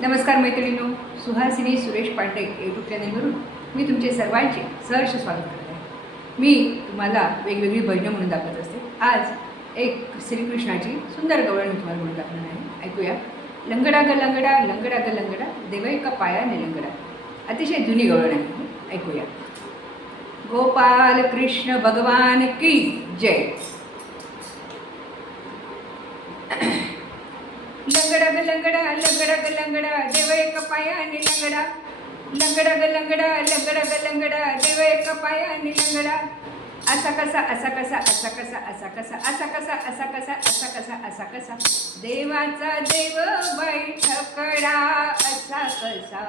नमस्कार मैत्रिणींनो सुहासिनी सुरेश पांडे यूट्यूब चॅनलवरून मी तुमचे सर्वांचे सहर्ष स्वागत करत आहे. मी तुम्हाला वेगवेगळी भजनं म्हणून दाखवत असते. आज एक श्रीकृष्णाची सुंदर गवळण मी तुम्हाला म्हणून दाखवणार आहे. ऐकूया. लंगडा ग लंगडा लंगडा ग लंगडा देवय का पायाने लंगडा. अतिशय जुनी गवळण आहे ऐकूया. गोपाल कृष्ण भगवान की जय. लंगडा ग लंगडा लंगडा ग लंगडा देव एक पायाने लंगडा. लंगडा ग लंगडा लंगडा ग लंगडा देव एक पायाने लंगडा. असा कसा असा कसा असा कसा असा कसा असा कसा असा कसा असा कसा असा कसा. देवाचा देव बैठकडा असा कसा.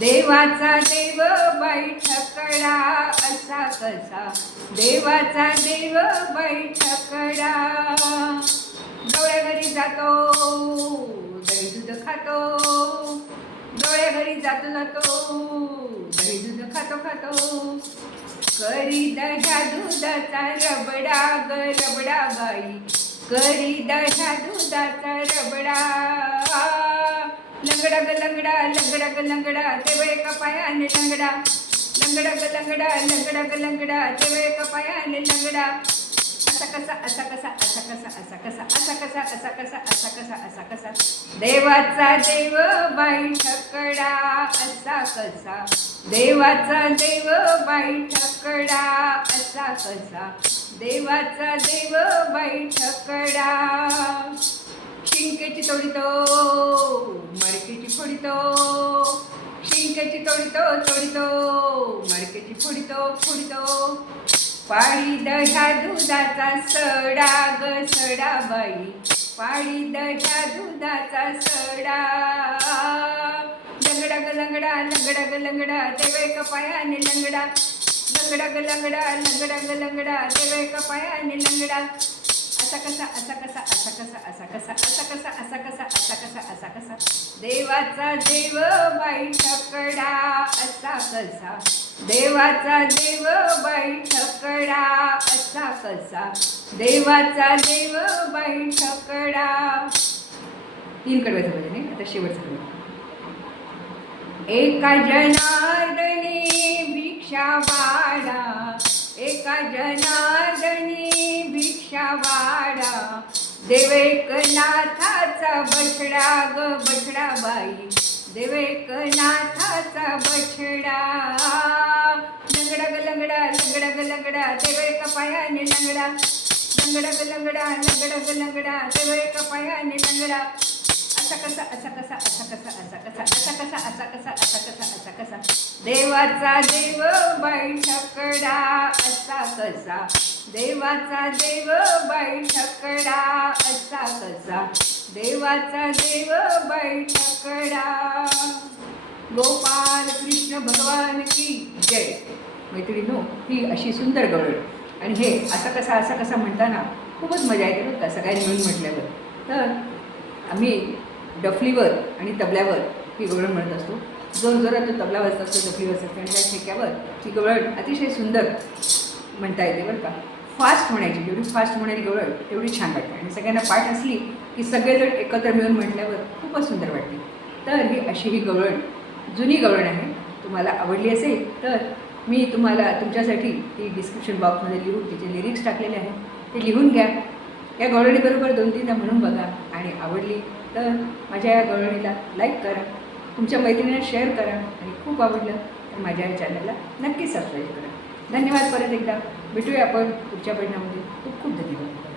देवाचा देव बैठकडा असा कसा. देवाचा देव बैठकडा जातो दही दूध खातो डोळे घरी जातो जातो दही दूध खातो खातो. करी दह्या दुधाचा रबडा ग रबडा बाई. करी दह्या दुधाचा रबडा. लंगडा ग लंगडा लंगडा ग लंगडा तेव्हा एका लंगडा. लंगडा ग लंगडा लंगडा ग लंगडा तेव्हा एका पायाने लंगडा. असा कसा असा कसा असा कसा असा कसा असा कसा असा कसा असा कसा. देवाचा देव बाई ठकडा असा कसा. देवाचा देव बाई ठकडा असा कसा. देवाचा देव बाई ठकडा. शिंकेची तोडितो मडकेची फोडितो. शिंकेची तोडितो तोडितो. मडकेची फोडितो फोडितो. पाळी दह्या दुधाचा सडा ग सडा बाई. पाळी दह्या दुधाचा सडा. लंगडा ग लंगडा लंगडा ग लंगडा देवे का लंगडा. लंगडा ग लंगडा लंगडा ग लंगडा देवे का लंगडा. असा कसा असा कसा असा कसा असा कसा असा कसा असा कसा असा कसा असा कसा. देवाचा देव बाई ठकडा असा कसा. देवाचा देव बाई कसा देवाचा देव बैठकडा. तीन कडव्याचं भजन आहे आता शेवटचं कडवं एका जनार्दनी भिक्षा वाडा. एका जनार्दनी भिक्षा वाडा. देवेकनाथाचा बछडा ग बछडा बाई. देवेकनाथाचा बछडा. लंगडा ग लंगडा. लंगडा ग लंगडा देवेका पायाने लंगडा. लंगडा ग लंगडा लंगडा ग लंगडा देवेका पायाने लंगडा. असा कसा असा कसा असा कसा असा कसा असा कसा असा कसा असा कसा असा कसा. देवाचा देव बाई ठकडा असा कसा. देवाचा देव बाई ठकडा असा कसा. देवाचा देव बाई ठकडा गोपाल कृष्ण भगवान की जय. मैत्रिणीनो ही अशी सुंदर गवळ आणि हे असा कसा असा कसा म्हणताना खूपच मजा येते बरं का सगळ्यांनी मिळून म्हटल्यावर. तर आम्ही डफलीवर आणि तबल्यावर ही गवळण म्हणत असतो. जोर जोरात तो तबला वाजत असतो डफली वाजत असते. आणि त्या ठेक्यावर ही गवळण अतिशय सुंदर म्हणता येते बरं का. फास्ट म्हणायची जेवढी फास्ट म्हणायची गवळण तेवढी छान वाटते. आणि सगळ्यांना पाठ असली की सगळेजण एकत्र मिळून म्हटल्यावर खूपच सुंदर वाटते. तर ही अशी ही गवळण जुनी गवळण आहे. तुम्हाला आवडली असेल तर मी तुम्हाला तुमच्यासाठी ती डिस्क्रिप्शन बॉक्समध्ये लिहून तिचे लिरिक्स टाकलेले आहेत. ते लिहून घ्या. या गवळणीबरोबर दोन तीनदा म्हणून बघा आणि आवडली तर माझ्या या गवळणीला लाईक करा. तुमच्या मैत्रिणीला शेअर करा आणि खूप आवडलं तर माझ्या या चॅनलला नक्की सबस्क्राईब करा. धन्यवाद परत एकदा. भेटूया आपण पुढच्या परिणामामध्ये. खूप खूप धन्यवाद.